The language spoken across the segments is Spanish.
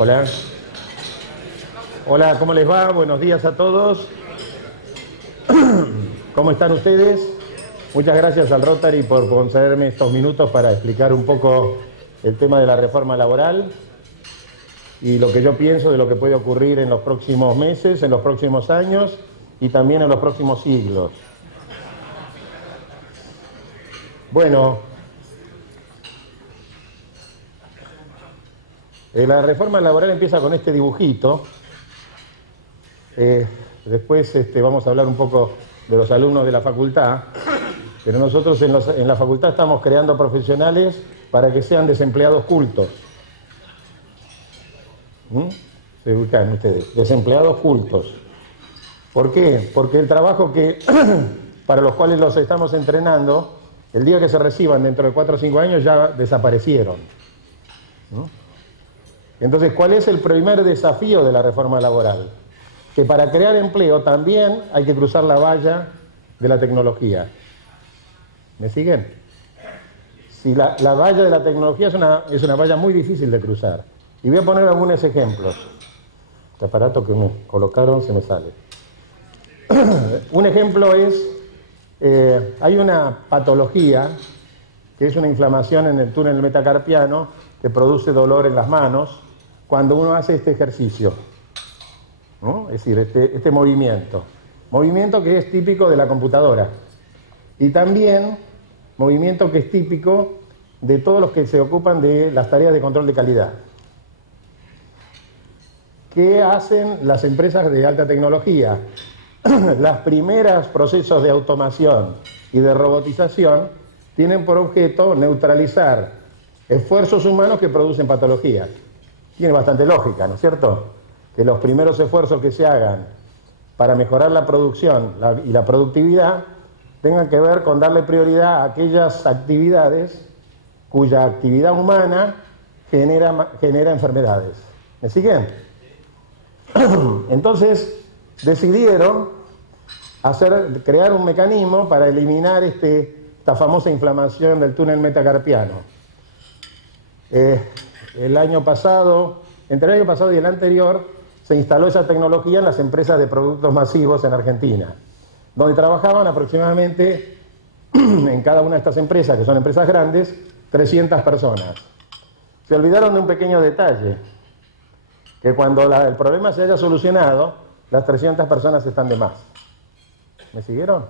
Hola. Hola, ¿cómo les va? Buenos días a todos. ¿Cómo están ustedes? Muchas gracias al Rotary por concederme estos minutos para explicar un poco el tema de la reforma laboral y lo que yo pienso de lo que puede ocurrir en los próximos meses, en los próximos años y también en los próximos siglos. Bueno, la reforma laboral empieza con este dibujito. Después vamos a hablar un poco de los alumnos de la facultad, pero nosotros en la facultad estamos creando profesionales para que sean desempleados cultos. ¿Se ubican ustedes? Desempleados cultos. ¿Por qué? Porque el trabajo para los cuales los estamos entrenando, el día que se reciban dentro de 4 o 5 años ya desaparecieron. Entonces, ¿cuál es el primer desafío de la reforma laboral? Que para crear empleo también hay que cruzar la valla de la tecnología. ¿Me siguen? Si la valla de la tecnología es una valla muy difícil de cruzar. Y voy a poner algunos ejemplos. Este aparato que me colocaron se me sale. Un ejemplo es, hay una patología que es una inflamación en el túnel metacarpiano que produce dolor en las manos cuando uno hace este ejercicio, ¿no? Es decir, este movimiento que es típico de la computadora y también movimiento que es típico de todos los que se ocupan de las tareas de control de calidad. ¿Qué hacen las empresas de alta tecnología? Los primeros procesos de automación y de robotización tienen por objeto neutralizar esfuerzos humanos que producen patologías. Tiene bastante lógica, ¿no es cierto? Que los primeros esfuerzos que se hagan para mejorar la producción y la productividad tengan que ver con darle prioridad a aquellas actividades cuya actividad humana genera enfermedades. ¿Me siguen? Entonces decidieron crear un mecanismo para eliminar esta famosa inflamación del túnel metacarpiano. Entre el año pasado y el anterior, se instaló esa tecnología en las empresas de productos masivos en Argentina, donde trabajaban aproximadamente, en cada una de estas empresas, que son empresas grandes, 300 personas. Se olvidaron de un pequeño detalle, que cuando el problema se haya solucionado, las 300 personas están de más. ¿Me siguieron?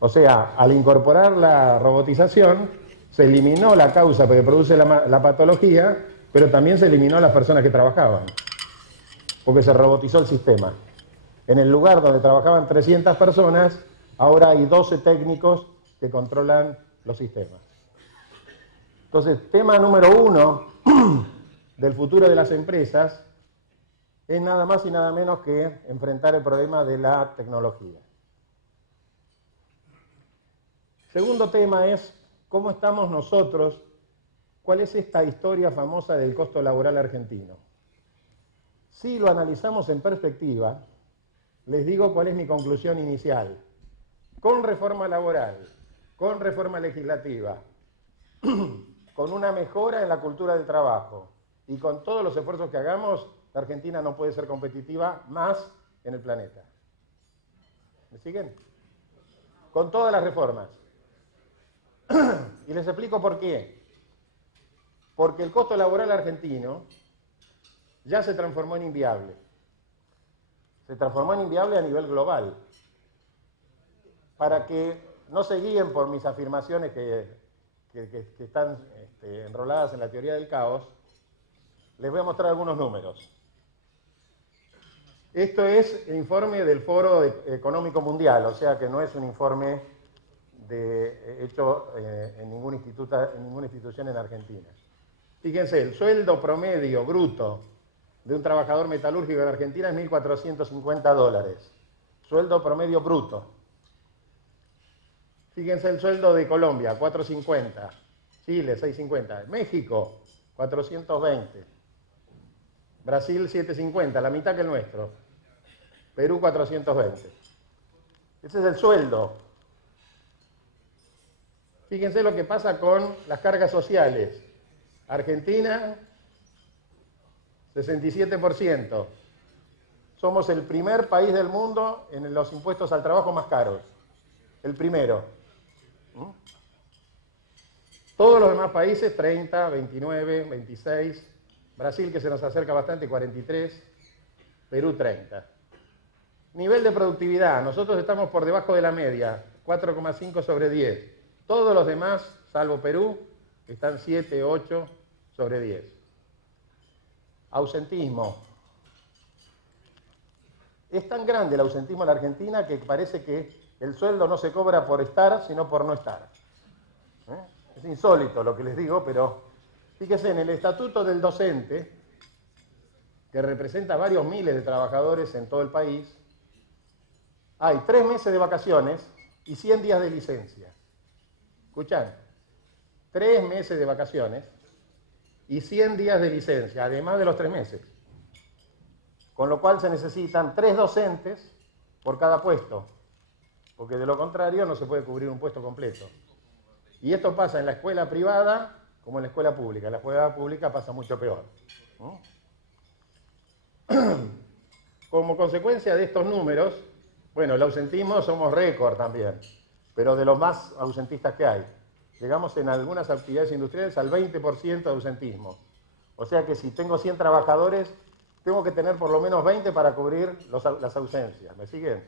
O sea, al incorporar la robotización, se eliminó la causa que produce la patología, pero también se eliminó a las personas que trabajaban, porque se robotizó el sistema. En el lugar donde trabajaban 300 personas, ahora hay 12 técnicos que controlan los sistemas. Entonces, tema número 1 del futuro de las empresas es nada más y nada menos que enfrentar el problema de la tecnología. Segundo tema es cómo estamos nosotros, cuál es esta historia famosa del costo laboral argentino. Si lo analizamos en perspectiva, les digo cuál es mi conclusión inicial. Con reforma laboral, con reforma legislativa, con una mejora en la cultura del trabajo y con todos los esfuerzos que hagamos, la Argentina no puede ser competitiva más en el planeta. ¿Me siguen? Con todas las reformas. Y les explico por qué. Porque el costo laboral argentino ya se transformó en inviable. Se transformó en inviable a nivel global. Para que no se guíen por mis afirmaciones que están enroladas en la teoría del caos, les voy a mostrar algunos números. Esto es el informe del Foro Económico Mundial, o sea que no es un informe hecho en ninguna institución en Argentina. Fíjense, el sueldo promedio bruto de un trabajador metalúrgico en Argentina es $1.450. Sueldo promedio bruto. Fíjense el sueldo de Colombia, $450. Chile, $650. México, $420. Brasil, $750, la mitad que el nuestro. Perú, $420. Ese es el sueldo. Fíjense lo que pasa con las cargas sociales. Argentina, 67%. Somos el primer país del mundo en los impuestos al trabajo más caros. El primero. Todos los demás países, 30, 29, 26. Brasil, que se nos acerca bastante, 43. Perú, 30. Nivel de productividad. Nosotros estamos por debajo de la media, 4,5 sobre 10. Todos los demás, salvo Perú, están 7, 8 sobre 10. Ausentismo. Es tan grande el ausentismo en la Argentina que parece que el sueldo no se cobra por estar, sino por no estar. Es insólito lo que les digo, pero fíjense, en el estatuto del docente, que representa varios miles de trabajadores en todo el país, hay 3 meses de vacaciones y 100 días de licencia. ¿Escuchan? 3 meses de vacaciones y 100 días de licencia, además de los 3 meses. Con lo cual se necesitan 3 docentes por cada puesto, porque de lo contrario no se puede cubrir un puesto completo. Y esto pasa en la escuela privada como en la escuela pública. En la escuela pública pasa mucho peor. Como consecuencia de estos números, bueno, el ausentismo somos récord también, pero de los más ausentistas que hay. Llegamos en algunas actividades industriales al 20% de ausentismo. O sea que si tengo 100 trabajadores, tengo que tener por lo menos 20 para cubrir las ausencias. ¿Me siguen?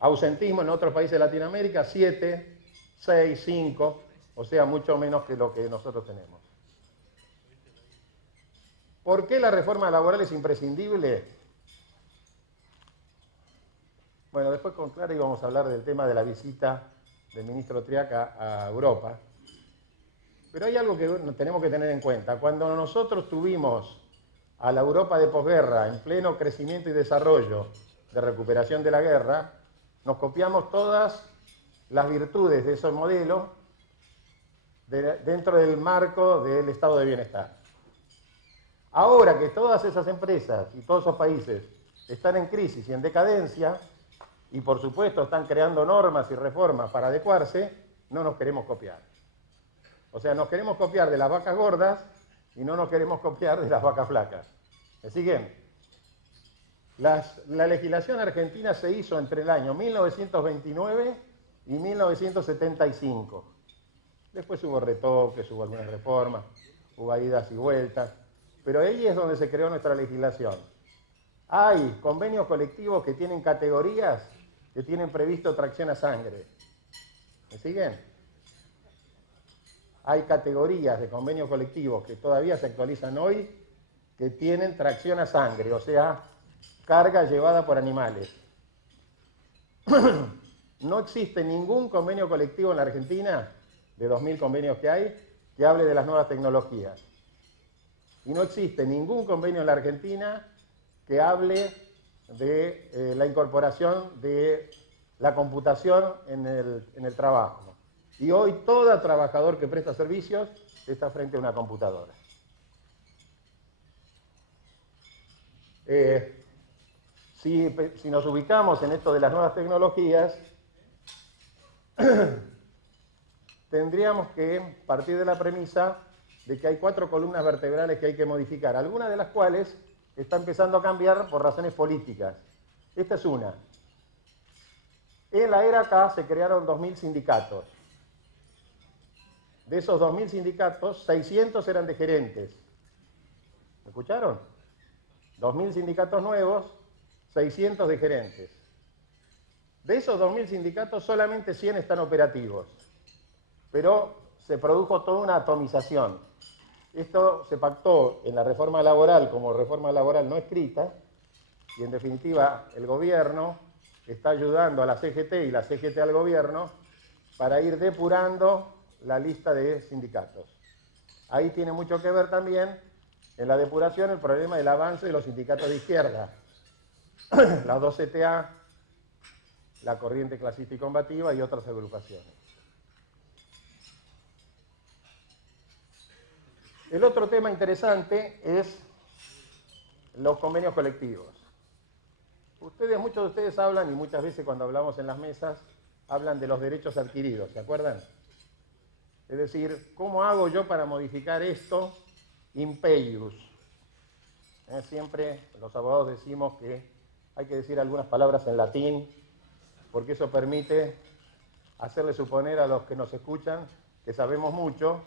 Ausentismo en otros países de Latinoamérica, 7, 6, 5, o sea, mucho menos que lo que nosotros tenemos. ¿Por qué la reforma laboral es imprescindible? Bueno, después con Clara íbamos a hablar del tema de la visita del ministro Triaca a Europa. Pero hay algo que tenemos que tener en cuenta. Cuando nosotros tuvimos a la Europa de posguerra en pleno crecimiento y desarrollo de recuperación de la guerra, nos copiamos todas las virtudes de esos modelos dentro del marco del estado de bienestar. Ahora que todas esas empresas y todos esos países están en crisis y en decadencia, y por supuesto están creando normas y reformas para adecuarse, no nos queremos copiar. O sea, nos queremos copiar de las vacas gordas y no nos queremos copiar de las vacas flacas. ¿Me siguen? La legislación argentina se hizo entre el año 1929 y 1975. Después hubo retoques, hubo algunas reformas, hubo idas y vueltas, pero ahí es donde se creó nuestra legislación. Hay convenios colectivos que tienen categorías que tienen previsto tracción a sangre. ¿Me siguen? Hay categorías de convenios colectivos que todavía se actualizan hoy que tienen tracción a sangre, o sea, carga llevada por animales. No existe ningún convenio colectivo en la Argentina, de 2.000 convenios que hay, que hable de las nuevas tecnologías. Y no existe ningún convenio en la Argentina que hable de la incorporación de la computación en el trabajo. Y hoy todo trabajador que presta servicios está frente a una computadora. Si nos ubicamos en esto de las nuevas tecnologías, tendríamos que partir de la premisa de que hay 4 columnas vertebrales que hay que modificar, algunas de las cuales está empezando a cambiar por razones políticas. Esta es una. En la era K se crearon 2.000 sindicatos. De esos 2.000 sindicatos, 600 eran de gerentes. ¿Me escucharon? 2.000 sindicatos nuevos, 600 de gerentes. De esos 2.000 sindicatos, solamente 100 están operativos. Pero se produjo toda una atomización. Esto se pactó en la reforma laboral como reforma laboral no escrita, y en definitiva el gobierno está ayudando a la CGT y la CGT al gobierno para ir depurando la lista de sindicatos. Ahí tiene mucho que ver también en la depuración el problema del avance de los sindicatos de izquierda, las 2 CTA, la Corriente Clasista y Combativa y otras agrupaciones. El otro tema interesante es los convenios colectivos. Muchos de ustedes hablan, y muchas veces cuando hablamos en las mesas, hablan de los derechos adquiridos, ¿se acuerdan? Es decir, ¿cómo hago yo para modificar esto impeius. Siempre los abogados decimos que hay que decir algunas palabras en latín, porque eso permite hacerle suponer a los que nos escuchan que sabemos mucho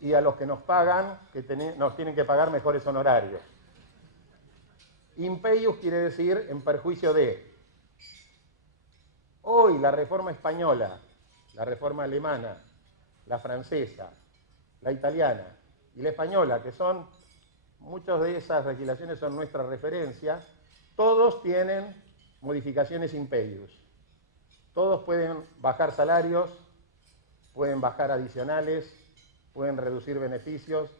y a los que nos pagan que nos tienen que pagar mejores honorarios. Impeius quiere decir en perjuicio de. Hoy la reforma española, la reforma alemana, la francesa, la italiana y la española, que son, muchas de esas legislaciones son nuestra referencia, todos tienen modificaciones impeius. Todos pueden bajar salarios, pueden bajar adicionales, pueden reducir beneficios,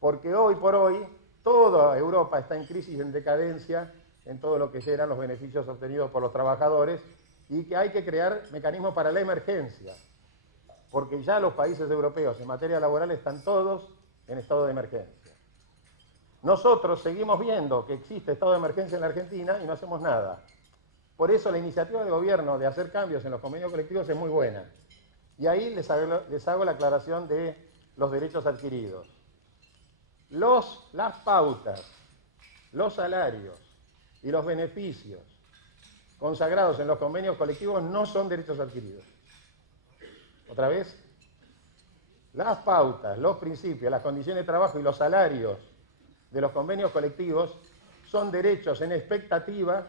porque hoy por hoy toda Europa está en crisis, en decadencia, en todo lo que eran los beneficios obtenidos por los trabajadores, y que hay que crear mecanismos para la emergencia, porque ya los países europeos en materia laboral están todos en estado de emergencia. Nosotros seguimos viendo que existe estado de emergencia en la Argentina y no hacemos nada. Por eso la iniciativa del gobierno de hacer cambios en los convenios colectivos es muy buena. Y ahí les hago la aclaración de los derechos adquiridos. Las pautas, los salarios y los beneficios consagrados en los convenios colectivos no son derechos adquiridos. Otra vez, las pautas, los principios, las condiciones de trabajo y los salarios de los convenios colectivos son derechos en expectativa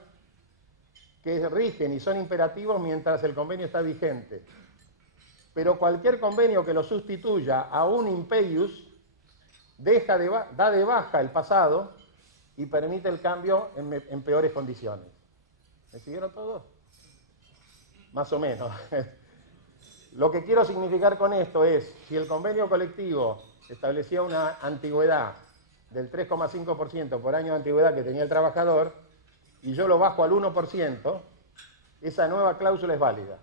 que rigen y son imperativos mientras el convenio está vigente. Pero cualquier convenio que lo sustituya a un impeius da de baja el pasado y permite el cambio en peores condiciones. ¿Me siguieron todos? Más o menos. Lo que quiero significar con esto es, si el convenio colectivo establecía una antigüedad del 3,5% por año de antigüedad que tenía el trabajador, y yo lo bajo al 1%, esa nueva cláusula es válida,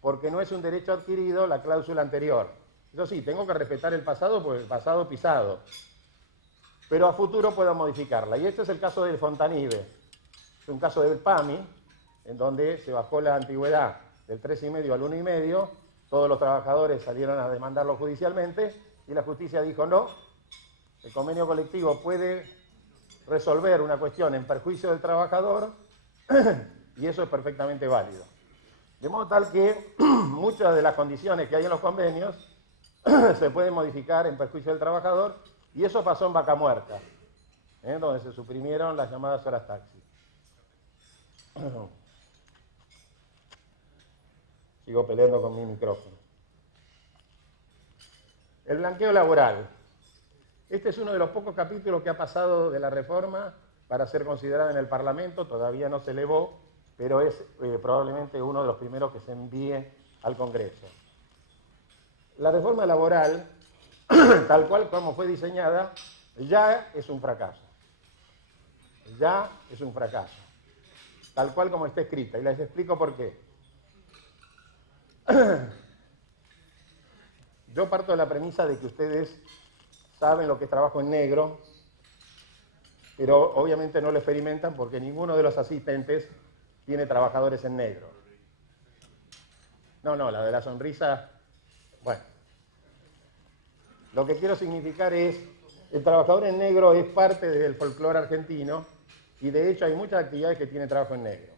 porque no es un derecho adquirido la cláusula anterior. Yo sí, tengo que respetar el pasado, porque el pasado pisado, pero a futuro puedo modificarla. Y este es el caso del Fontanive. Es un caso del PAMI, en donde se bajó la antigüedad del 3,5 al 1,5, todos los trabajadores salieron a demandarlo judicialmente, y la justicia dijo no, el convenio colectivo puede resolver una cuestión en perjuicio del trabajador, y eso es perfectamente válido. De modo tal que muchas de las condiciones que hay en los convenios se pueden modificar en perjuicio del trabajador, y eso pasó en Vaca Muerta, donde se suprimieron las llamadas horas taxi. Sigo peleando con mi micrófono. El blanqueo laboral. Este es uno de los pocos capítulos que ha pasado de la reforma para ser considerado en el Parlamento. Todavía no se elevó, pero es probablemente uno de los primeros que se envíe al Congreso. La reforma laboral, tal cual como fue diseñada, ya es un fracaso. Ya es un fracaso. Tal cual como está escrita, y les explico por qué. Yo parto de la premisa de que ustedes saben lo que es trabajo en negro, pero obviamente no lo experimentan porque ninguno de los asistentes tiene trabajadores en negro. No, la de la sonrisa, bueno. Lo que quiero significar es, el trabajador en negro es parte del folclore argentino, y de hecho hay muchas actividades que tienen trabajo en negro.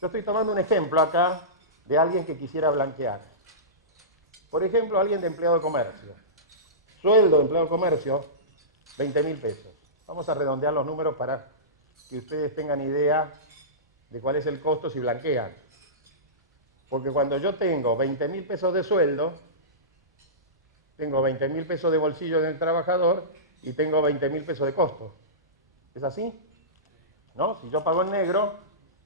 Yo estoy tomando un ejemplo acá de alguien que quisiera blanquear. Por ejemplo, alguien de empleado de comercio. Sueldo de empleado de comercio, 20.000 pesos. Vamos a redondear los números para que ustedes tengan idea de cuál es el costo si blanquean. Porque cuando yo tengo 20.000 pesos de sueldo, tengo 20.000 pesos de bolsillo del trabajador y tengo 20.000 pesos de costo. ¿Es así? ¿No? Si yo pago en negro,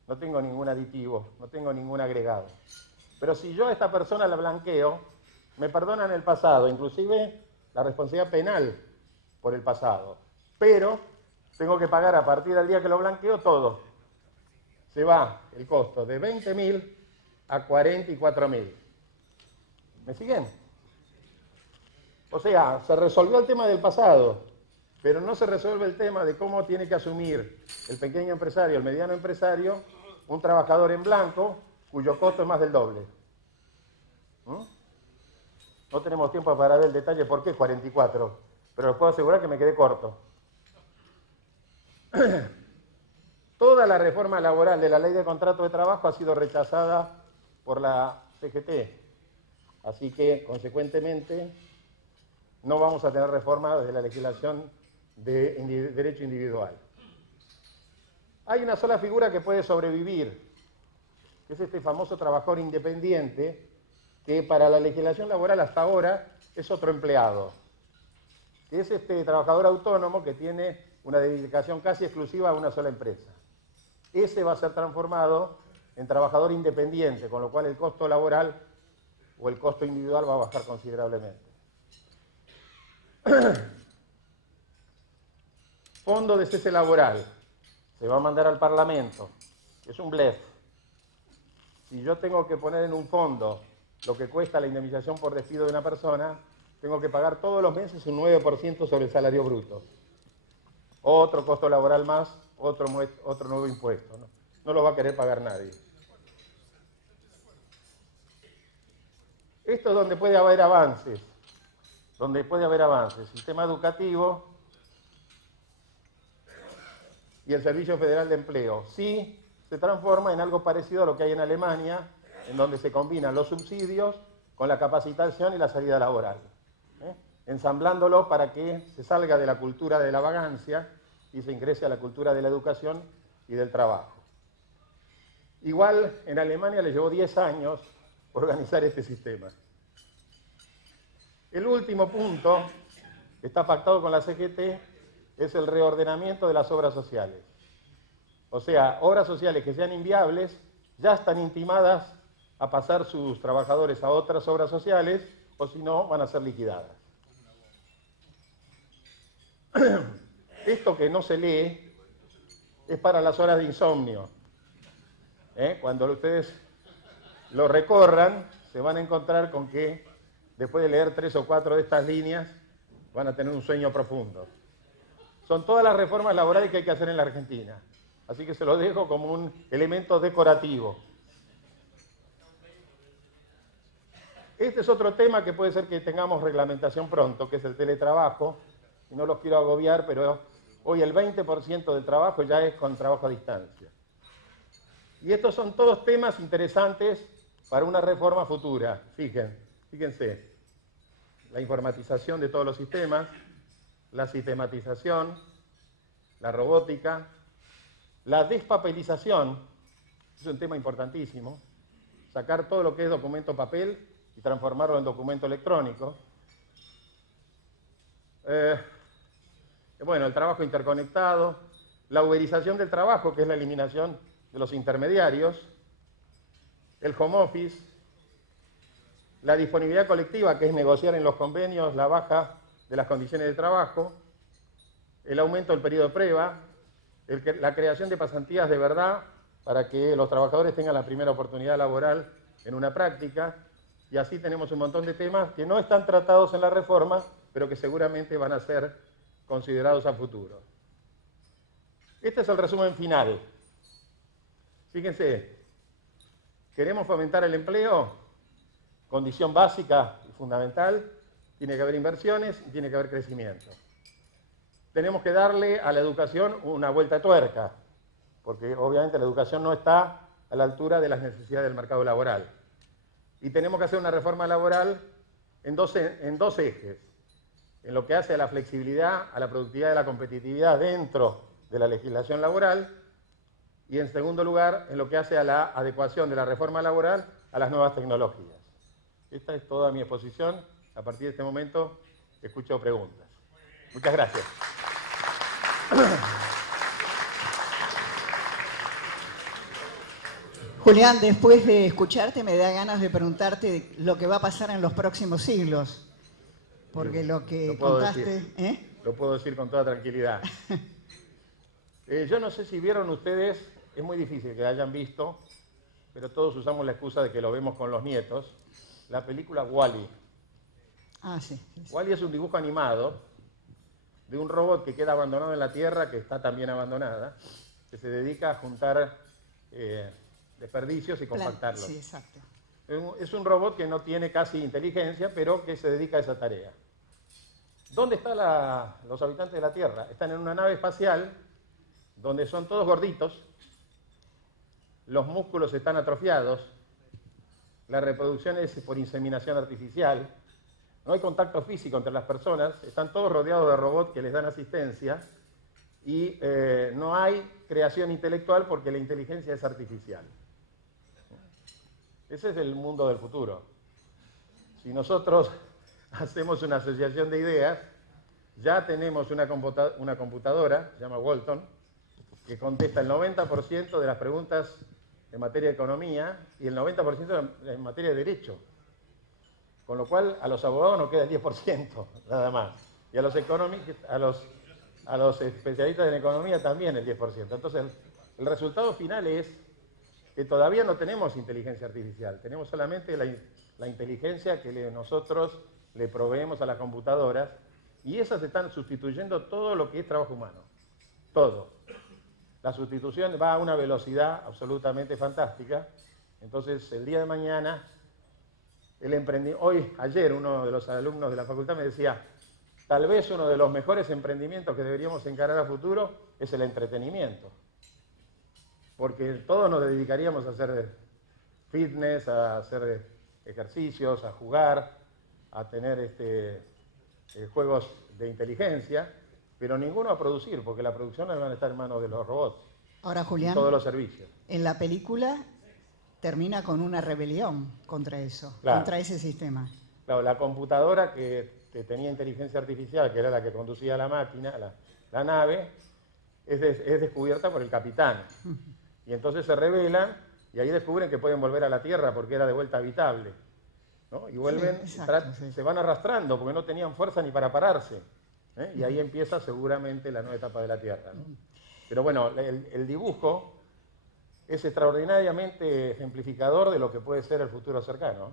no tengo ningún aditivo, no tengo ningún agregado. Pero si yo a esta persona la blanqueo, me perdonan el pasado, inclusive la responsabilidad penal por el pasado. Pero tengo que pagar a partir del día que lo blanqueo todo. Se va el costo de 20.000 a 44.000. ¿Me siguen? O sea, se resolvió el tema del pasado, pero no se resuelve el tema de cómo tiene que asumir el pequeño empresario, el mediano empresario, un trabajador en blanco cuyo costo es más del doble. No tenemos tiempo para ver el detalle por qué 44. pero les puedo asegurar que me quedé corto. Toda la reforma laboral de la Ley de Contrato de Trabajo ha sido rechazada por la CGT, así que, consecuentemente, no vamos a tener reforma de la legislación de derecho individual. Hay una sola figura que puede sobrevivir, que es este famoso trabajador independiente, que para la legislación laboral hasta ahora es otro empleado, que es este trabajador autónomo que tiene una dedicación casi exclusiva a una sola empresa. Ese va a ser transformado en trabajador independiente, con lo cual el costo laboral o el costo individual va a bajar considerablemente. Fondo de cese laboral. Se va a mandar al Parlamento. Es un blef. Si yo tengo que poner en un fondo lo que cuesta la indemnización por despido de una persona, tengo que pagar todos los meses un 9% sobre el salario bruto. Otro costo laboral más, otro nuevo impuesto. No lo va a querer pagar nadie. Esto es donde puede haber avances. Sistema educativo y el Servicio Federal de Empleo. Sí, se transforma en algo parecido a lo que hay en Alemania, en donde se combinan los subsidios con la capacitación y la salida laboral, ensamblándolo para que se salga de la cultura de la vagancia y se ingrese a la cultura de la educación y del trabajo. Igual en Alemania le llevó 10 años organizar este sistema. El último punto que está pactado con la CGT es el reordenamiento de las obras sociales. O sea, obras sociales que sean inviables ya están intimadas a pasar sus trabajadores a otras obras sociales, o si no, van a ser liquidadas. Esto que no se lee es para las horas de insomnio. Cuando ustedes lo recorran, se van a encontrar con que después de leer 3 o 4 de estas líneas, van a tener un sueño profundo. Son todas las reformas laborales que hay que hacer en la Argentina. Así que se lo dejo como un elemento decorativo. Este es otro tema que puede ser que tengamos reglamentación pronto, que es el teletrabajo. Y no los quiero agobiar, pero hoy el 20% del trabajo ya es con trabajo a distancia. Y estos son todos temas interesantes para una reforma futura. Fíjense, la informatización de todos los sistemas, la sistematización, la robótica, la despapelización, es un tema importantísimo, sacar todo lo que es documento papel y transformarlo en documento electrónico. Bueno, el trabajo interconectado, la uberización del trabajo, que es la eliminación de los intermediarios, el home office, la disponibilidad colectiva, que es negociar en los convenios la baja de las condiciones de trabajo, el aumento del periodo de prueba, la creación de pasantías de verdad para que los trabajadores tengan la primera oportunidad laboral en una práctica, y así tenemos un montón de temas que no están tratados en la reforma, pero que seguramente van a ser considerados a futuro. Este es el resumen final. Fíjense, queremos fomentar el empleo, condición básica y fundamental, tiene que haber inversiones y tiene que haber crecimiento. Tenemos que darle a la educación una vuelta de tuerca, porque obviamente la educación no está a la altura de las necesidades del mercado laboral. Y tenemos que hacer una reforma laboral en dos ejes, en lo que hace a la flexibilidad, a la productividad y a la competitividad dentro de la legislación laboral, y en segundo lugar, en lo que hace a la adecuación de la reforma laboral a las nuevas tecnologías. Esta es toda mi exposición. A partir de este momento, escucho preguntas. Muchas gracias. Julián, después de escucharte me da ganas de preguntarte lo que va a pasar en los próximos siglos, porque lo que contaste... Lo puedo decir con toda tranquilidad. Yo no sé si vieron ustedes, es muy difícil que hayan visto, pero todos usamos la excusa de que lo vemos con los nietos, la película Wall-E. Ah, sí. Wall-E es un dibujo animado de un robot que queda abandonado en la Tierra, que está también abandonada, que se dedica a juntar desperdicios y compactarlos. Sí, exacto. Es un robot que no tiene casi inteligencia, pero que se dedica a esa tarea. ¿Dónde están los habitantes de la Tierra? Están en una nave espacial donde son todos gorditos, los músculos están atrofiados, la reproducción es por inseminación artificial, no hay contacto físico entre las personas, están todos rodeados de robots que les dan asistencia y no hay creación intelectual porque la inteligencia es artificial. Ese es el mundo del futuro. Si nosotros hacemos una asociación de ideas, ya tenemos una computadora, se llama Walton, que contesta el 90% de las preguntas en materia de economía y el 90% en materia de derecho. Con lo cual, a los abogados nos queda el 10%, nada más. Y a los especialistas en economía también el 10%. Entonces, el resultado final es que todavía no tenemos inteligencia artificial. Tenemos solamente la inteligencia que nosotros le proveemos a las computadoras y esas están sustituyendo todo lo que es trabajo humano. Todo. La sustitución va a una velocidad absolutamente fantástica. Entonces, el día de mañana, ayer uno de los alumnos de la facultad me decía, tal vez uno de los mejores emprendimientos que deberíamos encarar a futuro es el entretenimiento. Porque todos nos dedicaríamos a hacer fitness, a hacer ejercicios, a jugar, a tener juegos de inteligencia, pero ninguno a producir, porque la producción van a estar en manos de los robots. Ahora, Julián, y todos los servicios. En la película termina con una rebelión contra eso, claro, contra ese sistema. Claro, la computadora que tenía inteligencia artificial, que era la que conducía la máquina, la nave, es descubierta por el capitán. Y entonces se rebelan y ahí descubren que pueden volver a la Tierra porque era de vuelta habitable, ¿no? Y vuelven, sí, exacto, sí. Se van arrastrando porque no tenían fuerza ni para pararse. Y ahí empieza seguramente la nueva etapa de la Tierra, ¿no? Pero bueno, el dibujo es extraordinariamente ejemplificador de lo que puede ser el futuro cercano.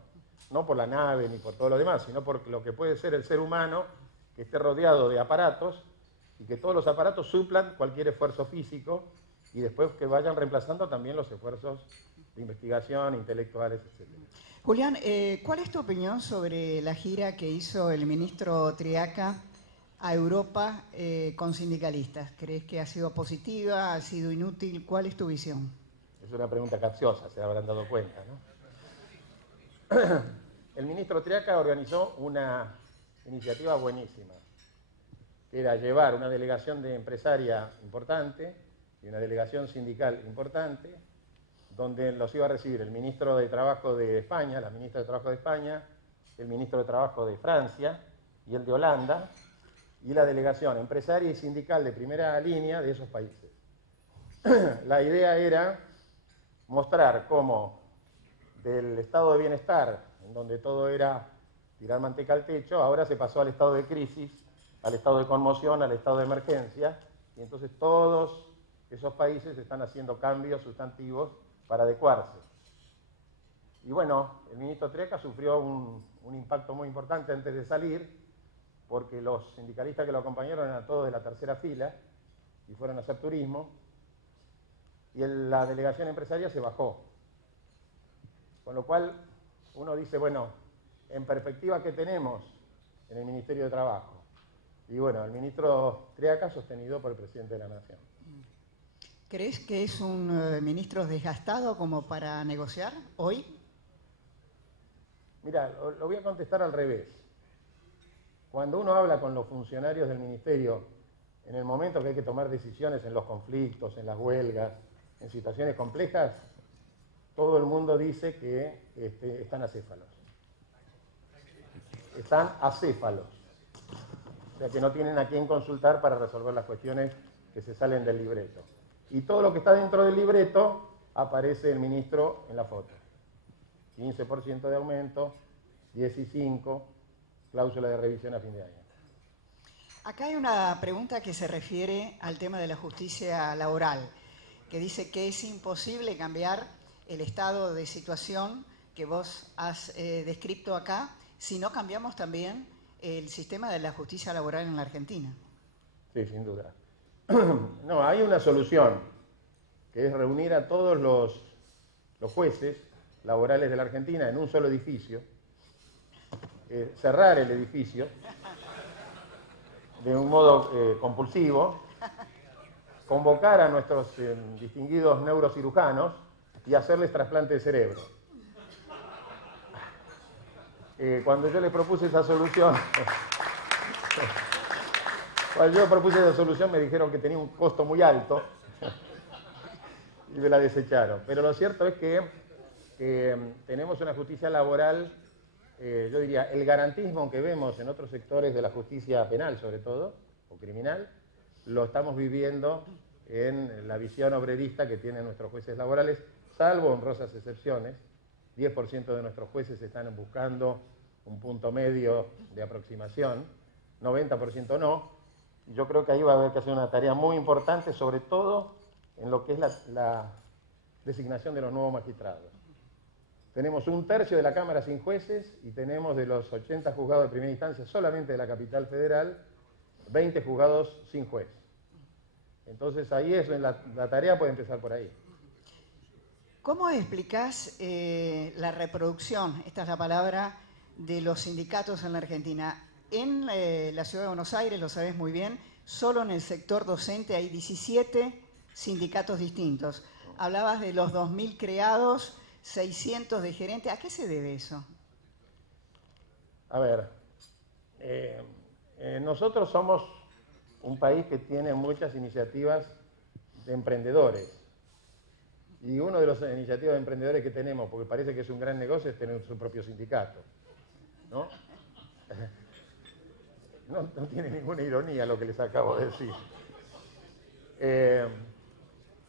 No por la nave ni por todo lo demás, sino por lo que puede ser el ser humano que esté rodeado de aparatos y que todos los aparatos suplan cualquier esfuerzo físico y después que vayan reemplazando también los esfuerzos de investigación, intelectuales, etc. Julián, ¿cuál es tu opinión sobre la gira que hizo el ministro Triaca a Europa con sindicalistas? ¿Crees que ha sido positiva, ha sido inútil? ¿Cuál es tu visión? Es una pregunta capciosa, se habrán dado cuenta, ¿no? El ministro Triaca organizó una iniciativa buenísima, que era llevar una delegación de empresaria importante y una delegación sindical importante, donde los iba a recibir el ministro de Trabajo de España, la ministra de Trabajo de España, el ministro de Trabajo de Francia y el de Holanda, y la delegación empresaria y sindical de primera línea de esos países. La idea era mostrar cómo del estado de bienestar, en donde todo era tirar manteca al techo, ahora se pasó al estado de crisis, al estado de conmoción, al estado de emergencia, y entonces todos esos países están haciendo cambios sustantivos para adecuarse. Y bueno, el ministro Triaca sufrió un impacto muy importante antes de salir, porque los sindicalistas que lo acompañaron eran todos de la tercera fila y fueron a hacer turismo, y la delegación empresaria se bajó. Con lo cual uno dice, bueno, en perspectiva, ¿qué tenemos en el Ministerio de Trabajo? Y bueno, el ministro Triaca sostenido por el presidente de la Nación. ¿Crees que es un ministro desgastado como para negociar hoy? Mira, lo voy a contestar al revés. Cuando uno habla con los funcionarios del ministerio, en el momento que hay que tomar decisiones en los conflictos, en las huelgas, en situaciones complejas, todo el mundo dice que están acéfalos. Están acéfalos. O sea que no tienen a quién consultar para resolver las cuestiones que se salen del libreto. Y todo lo que está dentro del libreto aparece el ministro en la foto. 15% de aumento, 15%, cláusula de revisión a fin de año. Acá hay una pregunta que se refiere al tema de la justicia laboral, que dice que es imposible cambiar el estado de situación que vos has descrito acá si no cambiamos también el sistema de la justicia laboral en la Argentina. Sí, sin duda. No, hay una solución, que es reunir a todos los jueces laborales de la Argentina en un solo edificio, cerrar el edificio de un modo compulsivo, convocar a nuestros distinguidos neurocirujanos y hacerles trasplante de cerebro. Cuando yo les propuse esa solución, me dijeron que tenía un costo muy alto y me la desecharon. Pero lo cierto es que tenemos una justicia laboral, yo diría, el garantismo que vemos en otros sectores de la justicia penal, sobre todo, o criminal, lo estamos viviendo en la visión obrerista que tienen nuestros jueces laborales, salvo honrosas excepciones. 10% de nuestros jueces están buscando un punto medio de aproximación, 90% no. Yo creo que ahí va a haber que hacer una tarea muy importante, sobre todo en lo que es la designación de los nuevos magistrados. Tenemos 1/3 de la Cámara sin jueces y tenemos de los 80 juzgados de primera instancia solamente de la capital federal, 20 juzgados sin juez. Entonces ahí es la tarea puede empezar por ahí. ¿Cómo explicás la reproducción, esta es la palabra, de los sindicatos en la Argentina? En la ciudad de Buenos Aires, lo sabés muy bien, solo en el sector docente hay 17 sindicatos distintos. Hablabas de los 2.000 creados, 600 de gerentes. ¿A qué se debe eso? A ver, nosotros somos un país que tiene muchas iniciativas de emprendedores. Y una de las iniciativas de emprendedores que tenemos, porque parece que es un gran negocio, es tener su propio sindicato, ¿no? No tiene ninguna ironía lo que les acabo de decir.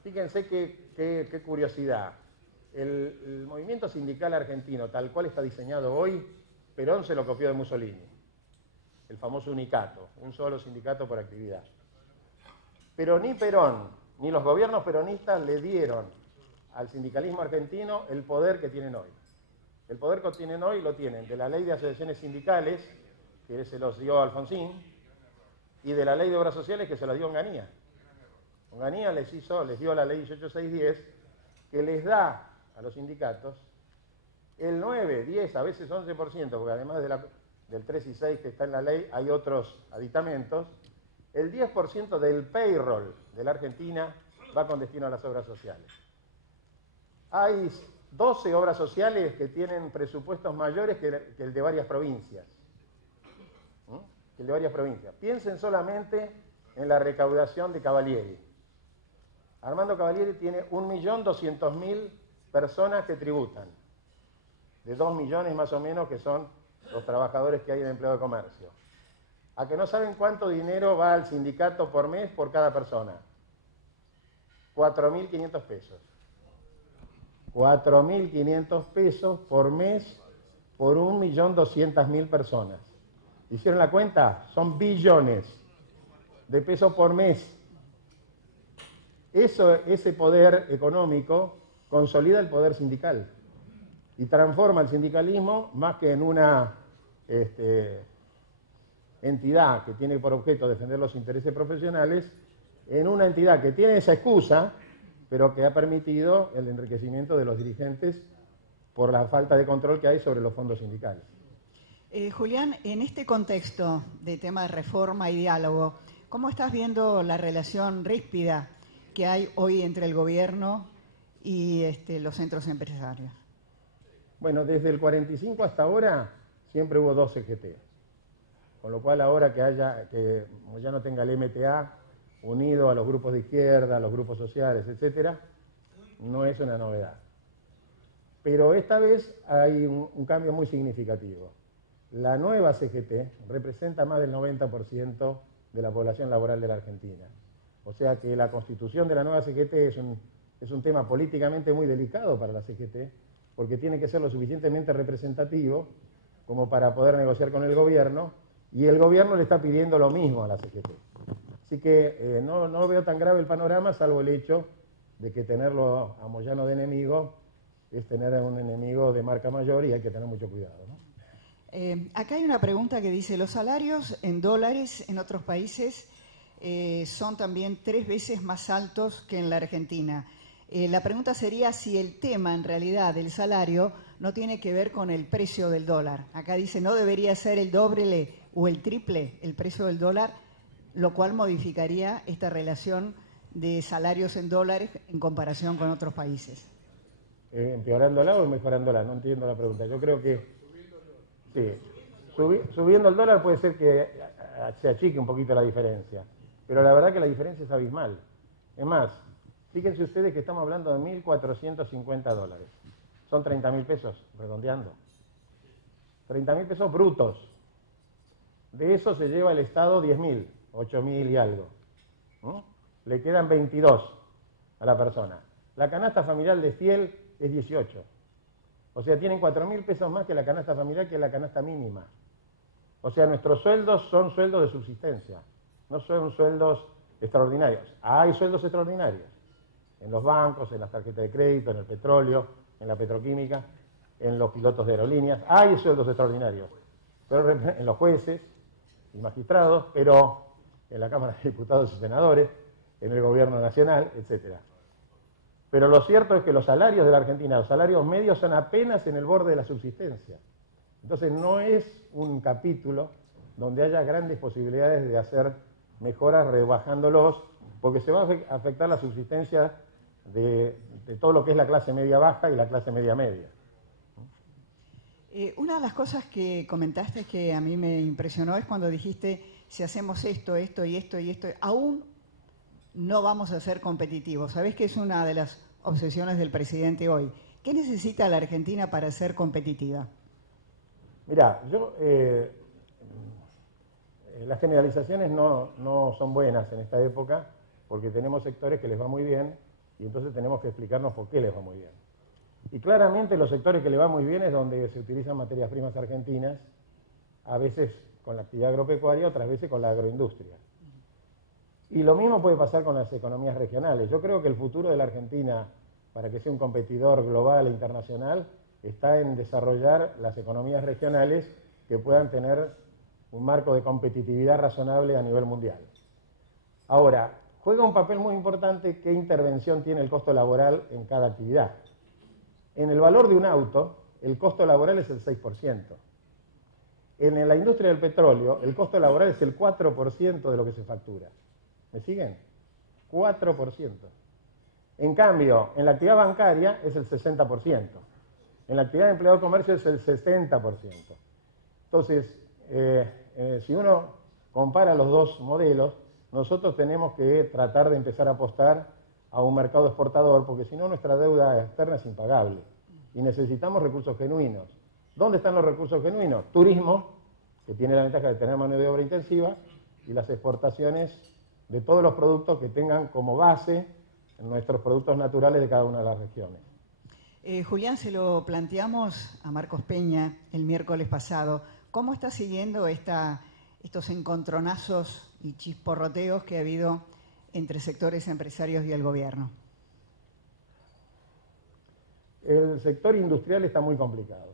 Fíjense qué curiosidad. El movimiento sindical argentino, tal cual está diseñado hoy, Perón se lo copió de Mussolini. El famoso unicato, un solo sindicato por actividad. Pero ni Perón, ni los gobiernos peronistas le dieron al sindicalismo argentino el poder que tienen hoy. El poder que tienen hoy lo tienen de la ley de asociaciones sindicales, que se los dio Alfonsín, y de la ley de obras sociales que se la dio Onganía. Onganía les dio la ley 18610, que les da a los sindicatos el 9, 10, a veces 11%, porque además del 3 y 6 que está en la ley, hay otros aditamentos, el 10% del payroll de la Argentina va con destino a las obras sociales. Hay 12 obras sociales que tienen presupuestos mayores que el de varias provincias. Piensen solamente en la recaudación de Cavalieri. Armando Cavalieri tiene 1.200.000 personas que tributan, de 2 millones más o menos que son los trabajadores que hay en el empleo de comercio. ¿A que no saben cuánto dinero va al sindicato por mes por cada persona? 4.500 pesos. 4.500 pesos por mes por 1.200.000 personas. ¿Hicieron la cuenta? Son billones de pesos por mes. Ese poder económico consolida el poder sindical y transforma el sindicalismo más que en una entidad que tiene por objeto defender los intereses profesionales, en una entidad que tiene esa excusa, pero que ha permitido el enriquecimiento de los dirigentes por la falta de control que hay sobre los fondos sindicales. Julián, en este contexto de tema de reforma y diálogo, ¿cómo estás viendo la relación ríspida que hay hoy entre el gobierno y los centros empresarios? Bueno, desde el 45 hasta ahora siempre hubo 2 CGT, con lo cual ahora que ya no tenga el MTA unido a los grupos de izquierda, a los grupos sociales, etcétera, no es una novedad. Pero esta vez hay un cambio muy significativo. La nueva CGT representa más del 90% de la población laboral de la Argentina. O sea que la constitución de la nueva CGT es un tema políticamente muy delicado para la CGT, porque tiene que ser lo suficientemente representativo como para poder negociar con el gobierno, y el gobierno le está pidiendo lo mismo a la CGT. Así que no veo tan grave el panorama, salvo el hecho de que tenerlo a Moyano de enemigo es tener a un enemigo de marca mayor y hay que tener mucho cuidado, ¿no? Acá hay una pregunta que dice, los salarios en dólares en otros países son también 3 veces más altos que en la Argentina. La pregunta sería si el tema en realidad del salario no tiene que ver con el precio del dólar. Acá dice, ¿no debería ser el doble o el triple el precio del dólar lo cual modificaría esta relación de salarios en dólares en comparación con otros países. ¿Empeorándola o mejorándola? No entiendo la pregunta. Yo creo que sí, subiendo el dólar puede ser que se achique un poquito la diferencia, pero la verdad que la diferencia es abismal. Es más, fíjense ustedes que estamos hablando de 1.450 dólares. Son 30.000 pesos, redondeando. 30.000 pesos brutos. De eso se lleva el Estado 10.000, 8.000 y algo. ¿No? Le quedan 22 a la persona. La canasta familiar de Fiel es 18. O sea, tienen 4.000 pesos más que la canasta familiar, que es la canasta mínima. O sea, nuestros sueldos son sueldos de subsistencia, no son sueldos extraordinarios. Hay sueldos extraordinarios en los bancos, en las tarjetas de crédito, en el petróleo, en la petroquímica, en los pilotos de aerolíneas. Hay sueldos extraordinarios, pero en los jueces y magistrados, pero en la Cámara de Diputados y Senadores, en el Gobierno Nacional, etc. Pero lo cierto es que los salarios de la Argentina, los salarios medios, son apenas en el borde de la subsistencia. Entonces no es un capítulo donde haya grandes posibilidades de hacer mejoras rebajándolos, porque se va a afectar la subsistencia de todo lo que es la clase media baja y la clase media media. Una de las cosas que comentaste que a mí me impresionó es cuando dijiste, si hacemos esto, esto y esto y esto, aún no vamos a ser competitivos. ¿Sabés que es una de las obsesiones del presidente hoy? ¿Qué necesita la Argentina para ser competitiva? Mirá, las generalizaciones no son buenas en esta época, porque tenemos sectores que les va muy bien y entonces tenemos que explicarnos por qué les va muy bien. Y claramente los sectores que les va muy bien es donde se utilizan materias primas argentinas, a veces con la actividad agropecuaria, otras veces con la agroindustria. Y lo mismo puede pasar con las economías regionales. Yo creo que el futuro de la Argentina, para que sea un competidor global e internacional, está en desarrollar las economías regionales que puedan tener un marco de competitividad razonable a nivel mundial. Ahora, juega un papel muy importante qué intervención tiene el costo laboral en cada actividad. En el valor de un auto, el costo laboral es el 6%. En la industria del petróleo, el costo laboral es el 4% de lo que se factura. ¿Me siguen? 4%. En cambio, en la actividad bancaria es el 60%. En la actividad de empleado de comercio es el 60%. Entonces, si uno compara los dos modelos, nosotros tenemos que tratar de empezar a apostar a un mercado exportador, porque si no nuestra deuda externa es impagable y necesitamos recursos genuinos. ¿Dónde están los recursos genuinos? Turismo, que tiene la ventaja de tener mano de obra intensiva, y las exportaciones de todos los productos que tengan como base nuestros productos naturales de cada una de las regiones. Julián, se lo planteamos a Marcos Peña el miércoles pasado. ¿Cómo está siguiendo estos encontronazos y chisporroteos que ha habido entre sectores empresarios y el gobierno? El sector industrial está muy complicado,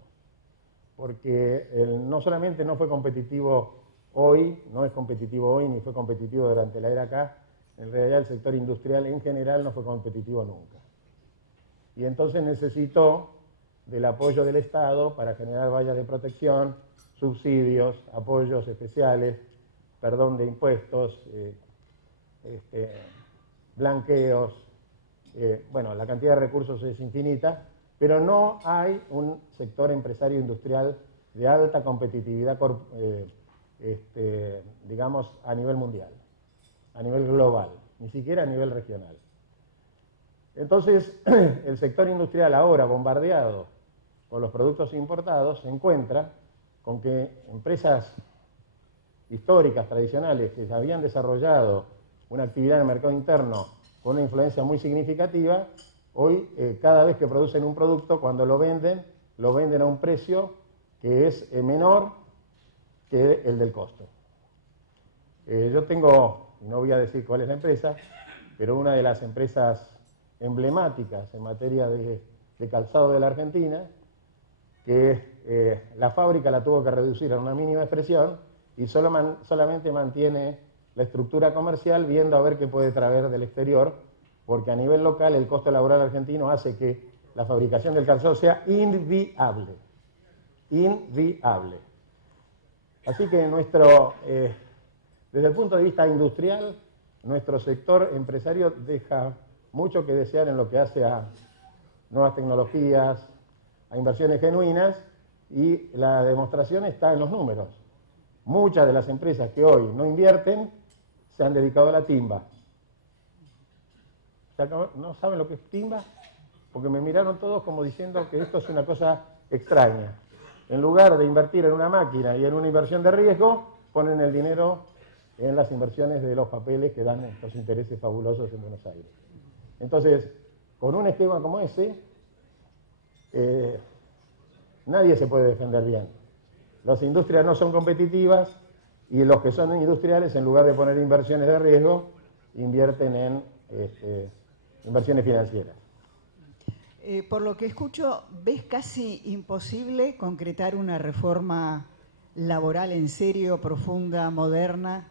porque no solamente no fue competitivo hoy, no es competitivo hoy ni fue competitivo durante la era acá, en realidad el sector industrial en general no fue competitivo nunca. Y entonces necesitó del apoyo del Estado para generar vallas de protección, subsidios, apoyos especiales, perdón de impuestos, blanqueos, bueno, la cantidad de recursos es infinita, pero no hay un sector empresario industrial de alta competitividad, digamos, a nivel mundial, a nivel global, ni siquiera a nivel regional. Entonces, el sector industrial ahora bombardeado con los productos importados se encuentra con que empresas históricas, tradicionales, que habían desarrollado una actividad en el mercado interno con una influencia muy significativa, hoy cada vez que producen un producto, cuando lo venden a un precio que es menor que el del costo. Yo tengo, y no voy a decir cuál es la empresa, pero una de las empresas emblemáticas en materia de calzado de la Argentina, que la fábrica la tuvo que reducir a una mínima expresión y solamente mantiene la estructura comercial viendo a ver qué puede traer del exterior, porque a nivel local el costo laboral argentino hace que la fabricación del calzado sea inviable. Inviable. Así que Desde el punto de vista industrial, nuestro sector empresario deja mucho que desear en lo que hace a nuevas tecnologías, a inversiones genuinas, y la demostración está en los números. Muchas de las empresas que hoy no invierten se han dedicado a la timba. ¿No saben lo que es timba? Porque me miraron todos como diciendo que esto es una cosa extraña. En lugar de invertir en una máquina y en una inversión de riesgo, ponen el dinero en las inversiones de los papeles que dan estos intereses fabulosos en Buenos Aires. Entonces, con un esquema como ese, nadie se puede defender bien. Las industrias no son competitivas y los que son industriales, en lugar de poner inversiones de riesgo, invierten en inversiones financieras. Por lo que escucho, ¿ves casi imposible concretar una reforma laboral en serio, profunda, moderna,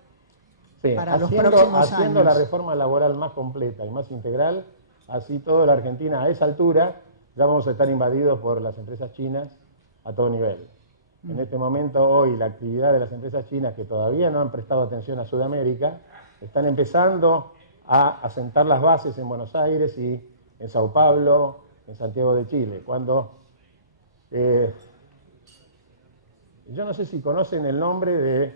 sí, para los próximos años? Haciendo la reforma laboral más completa y más integral, así toda la Argentina a esa altura ya vamos a estar invadidos por las empresas chinas a todo nivel. En este momento, hoy, la actividad de las empresas chinas que todavía no han prestado atención a Sudamérica, están empezando a asentar las bases en Buenos Aires y en Sao Paulo, en Santiago de Chile. Cuando, yo no sé si conocen el nombre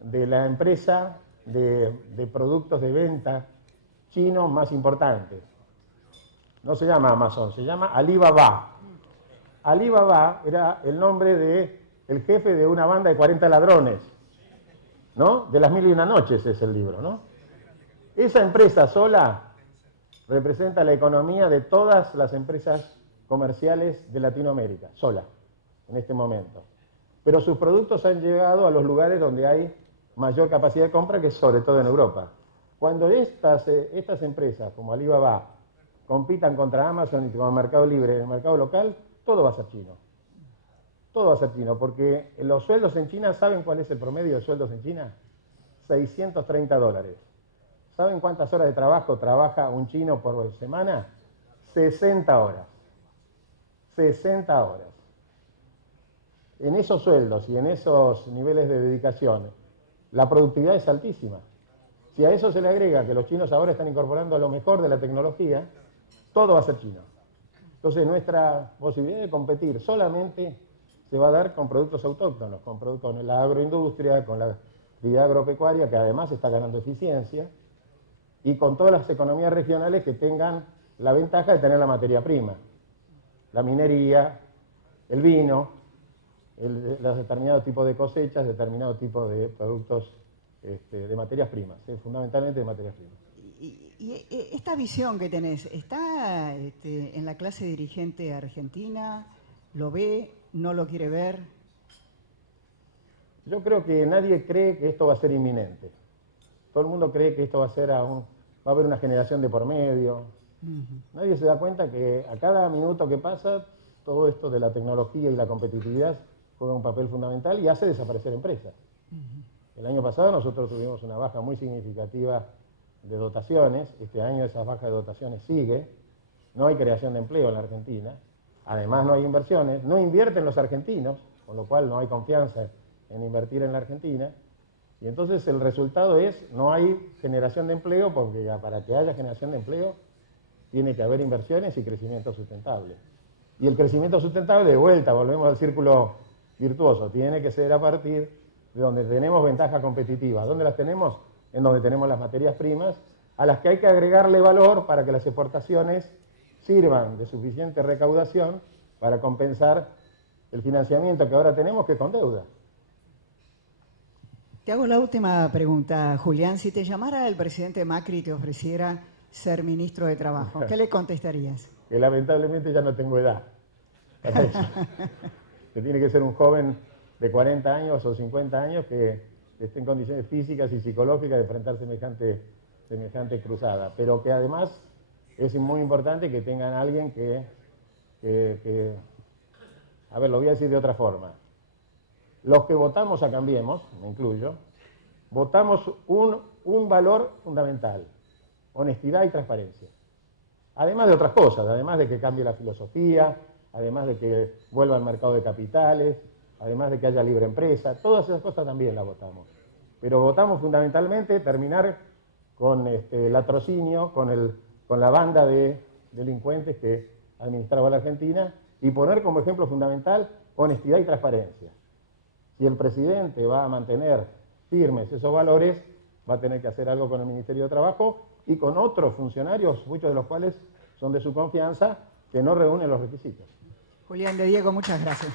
de la empresa de productos de venta chino más importante. No se llama Amazon, se llama Alibaba. Alibaba era el nombre del jefe de una banda de 40 ladrones, ¿no? De las 1001 noches es el libro, ¿no? Esa empresa sola representa la economía de todas las empresas comerciales de Latinoamérica, sola, en este momento. Pero sus productos han llegado a los lugares donde hay mayor capacidad de compra, que es sobre todo en Europa. Cuando estas empresas, como Alibaba, compitan contra Amazon y con Mercado Libre en el mercado local, todo va a ser chino. Todo va a ser chino, porque los sueldos en China, ¿saben cuál es el promedio de sueldos en China? $630. ¿Saben cuántas horas de trabajo trabaja un chino por semana? 60 horas. 60 horas. En esos sueldos y en esos niveles de dedicación, la productividad es altísima. Si a eso se le agrega que los chinos ahora están incorporando lo mejor de la tecnología, todo va a ser chino. Entonces, nuestra posibilidad de competir solamente se va a dar con productos autóctonos, con la agroindustria, con la actividad agropecuaria, que además está ganando eficiencia, y con todas las economías regionales que tengan la ventaja de tener la materia prima, la minería, el vino, los determinados tipos de cosechas, determinados tipos de productos de materias primas, fundamentalmente de materias primas. ¿Y esta visión que tenés, está en la clase dirigente argentina? ¿Lo ve? ¿No lo quiere ver? Yo creo que nadie cree que esto va a ser inminente. Todo el mundo cree que esto va a haber una generación de por medio. Nadie se da cuenta que a cada minuto que pasa, todo esto de la tecnología y la competitividad juega un papel fundamental y hace desaparecer empresas. El año pasado nosotros tuvimos una baja muy significativa de dotaciones. Este año esa baja de dotaciones sigue. No hay creación de empleo en la Argentina. Además no hay inversiones. No invierten los argentinos, con lo cual no hay confianza en invertir en la Argentina. Y entonces el resultado es, no hay generación de empleo, porque para que haya generación de empleo tiene que haber inversiones y crecimiento sustentable. Y el crecimiento sustentable, de vuelta, volvemos al círculo virtuoso, tiene que ser a partir de donde tenemos ventaja competitiva. ¿Dónde las tenemos? En donde tenemos las materias primas, a las que hay que agregarle valor para que las exportaciones sirvan de suficiente recaudación para compensar el financiamiento que ahora tenemos, que es con deuda. Te hago la última pregunta, Julián. Si te llamara el presidente Macri y te ofreciera ser ministro de Trabajo, ¿qué le contestarías? Que lamentablemente ya no tengo edad para eso. Que tiene que ser un joven de 40 años o 50 años que esté en condiciones físicas y psicológicas de enfrentar semejante cruzada. Pero que además es muy importante que tengan a alguien a ver, lo voy a decir de otra forma. Los que votamos a Cambiemos, me incluyo, votamos un valor fundamental: honestidad y transparencia. Además de otras cosas, además de que cambie la filosofía, además de que vuelva al mercado de capitales, además de que haya libre empresa, todas esas cosas también las votamos. pero votamos fundamentalmente terminar con el latrocinio, con la banda de delincuentes que administraba la Argentina y poner como ejemplo fundamental honestidad y transparencia. Si el presidente va a mantener firmes esos valores, va a tener que hacer algo con el Ministerio de Trabajo y con otros funcionarios, muchos de los cuales son de su confianza, que no reúnen los requisitos. Julián de Diego, muchas gracias.